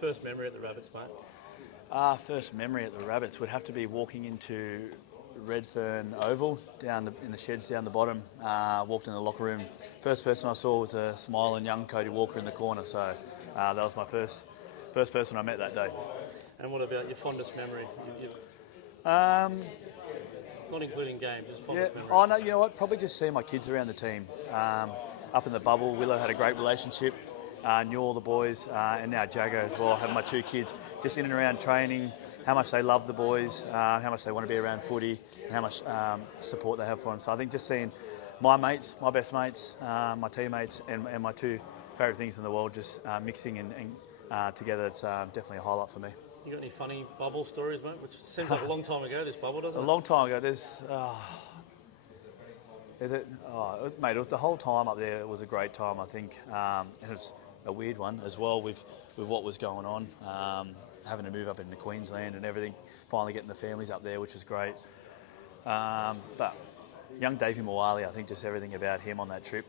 first memory at the Rabbits, mate? First memory at the Rabbits would have to be walking into Redfern Oval in the sheds down the bottom. Walked in the locker room. First person I saw was a smiling young Cody Walker in the corner. So that was my first person I met that day. And what about your fondest memory? Um, Not including games, just fondest memory. Oh no, you know what? Probably just seeing my kids around the team. Up in the bubble, Willow had a great relationship. Knew all the boys, and now Jagger as well. Having my two kids just in and around training, how much they love the boys, how much they want to be around footy, and how much support they have for them. So I think just seeing my mates, my best mates, my teammates, and my two favourite things in the world just mixing and together, it's definitely a highlight for me. You got any funny bubble stories, mate? Which seems like a long time ago, this bubble, doesn't it? A long time ago. Is it? Oh, mate, it was the whole time up there. It was a great time, I think. And it was a weird one as well with what was going on. Having to move up into Queensland and everything. Finally getting the families up there, which is great. But young Davey Mawali, I think just everything about him on that trip.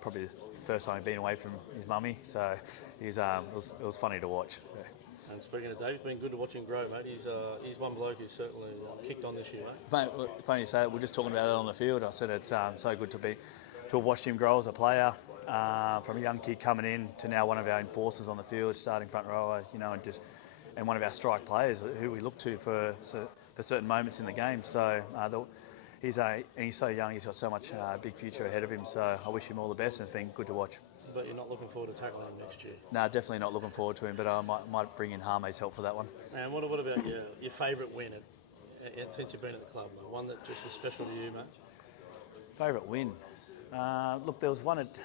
Probably the first time he'd been away from his mummy. So it was funny to watch. Yeah. And speaking of Dave, it's been good to watch him grow, mate. He's one bloke who's certainly kicked on this year, mate. Mate, funny you say it. We're just talking about it on the field. I said it's so good to have watched him grow as a player, from a young kid coming in to now one of our enforcers on the field, starting front rower, and one of our strike players who we look to for certain moments in the game. So he's so young. He's got so much big future ahead of him. So I wish him all the best, and it's been good to watch. But you're not looking forward to tackling him next year? No, definitely not looking forward to him, but I might bring in Harme's help for that one. And what about your favourite win since you've been at the club, mate? One that just was special to you, mate? Favourite win? Look, there was one at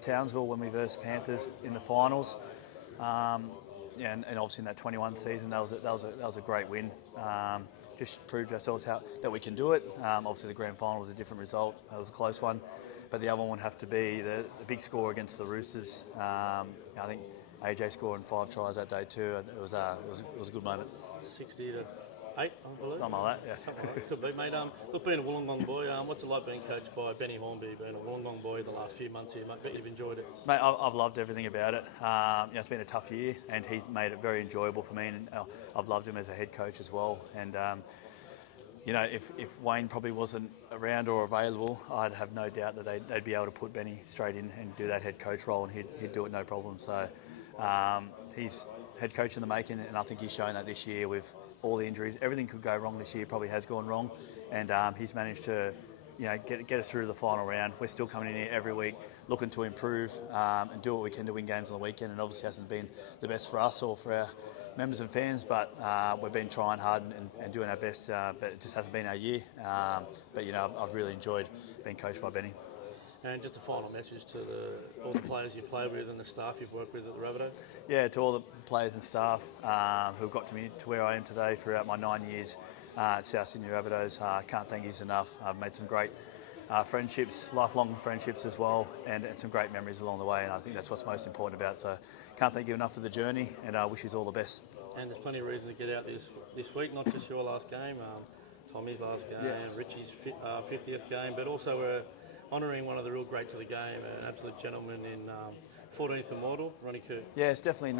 Townsville when we versed Panthers in the finals. And obviously in that 21 season, that was a great win. Just proved ourselves that we can do it. Obviously the grand final was a different result. It was a close one. But the other one would have to be the big score against the Roosters. I think AJ scoring 5 tries that day too. It was a good moment. 60-8, I believe. Something like that, yeah. Something like that. Could be, mate. Look, being a Wollongong boy, what's it like being coached by Benny Hornby, being a Wollongong boy the last few months here, mate? Bet you've enjoyed it. Mate, I've loved everything about it. It's been a tough year, and he's made it very enjoyable for me, and I've loved him as a head coach as well. And if Wayne probably wasn't around or available, I'd have no doubt that they'd be able to put Benny straight in and do that head coach role, and he'd do it no problem. So he's head coach in the making, and I think he's shown that this year with all the injuries. Everything could go wrong this year, probably has gone wrong, and he's managed to get us through to the final round. We're still coming in here every week looking to improve and do what we can to win games on the weekend, and obviously hasn't been the best for us or for our members and fans, but we've been trying hard and doing our best, but it just hasn't been our year. But I've really enjoyed being coached by Benny. And just a final message to all the players you play with and the staff you've worked with at the Rabbitohs? Yeah, to all the players and staff who got me to where I am today throughout my 9 years at South Sydney Rabbitohs. Can't thank you enough. I've made some great friendships, lifelong friendships as well, and some great memories along the way, and I think that's what's most important about it. So can't thank you enough for the journey, and I wish you all the best. And there's plenty of reason to get out this week, not just your last game, Tommy's last game, yeah. Richie's 50th game, but also we're honouring one of the real greats of the game, an absolute gentleman in 14th Immortal, Ronnie Kirk. Yeah, it's definitely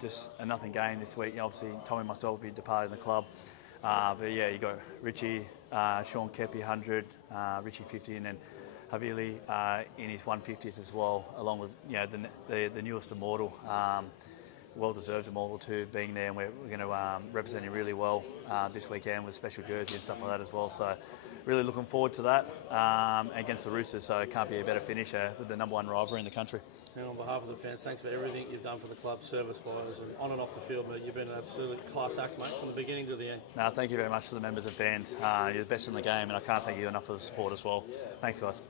just a nothing game this week. Obviously, Tommy and myself will be departing the club. But yeah, you got Richie, Sean Kepi 100, Richie 50, and then Havili in his 150th as well, along with the newest Immortal. Well-deserved Immortal too, being there, and we're going to represent him really well this weekend with special jersey and stuff like that as well. So really looking forward to that against the Roosters. So it can't be a better finisher with the number one rivalry in the country. And on behalf of the fans, thanks for everything you've done for the club, service-wise, and on and off the field. But you've been an absolute class act, mate, from the beginning to the end. No, thank you very much to the members and fans. You're the best in the game, and I can't thank you enough for the support as well. Thanks, guys.